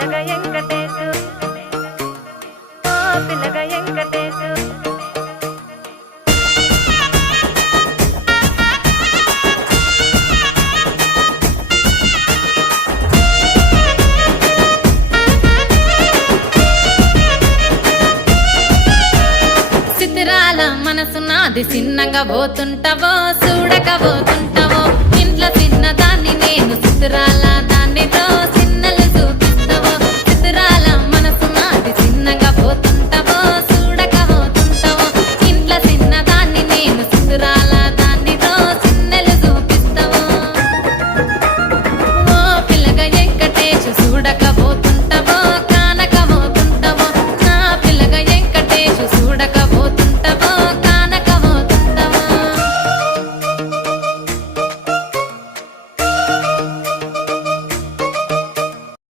పిల్లగా వెంకటేశు ఓ పిల్లగా వెంకటేశు చిత్రాల మనసు నాది చిన్నగా పోతుంటావో చూడక పోతుంటావో ఇంట్లో చిన్నదాన్ని నేను చిత్రాల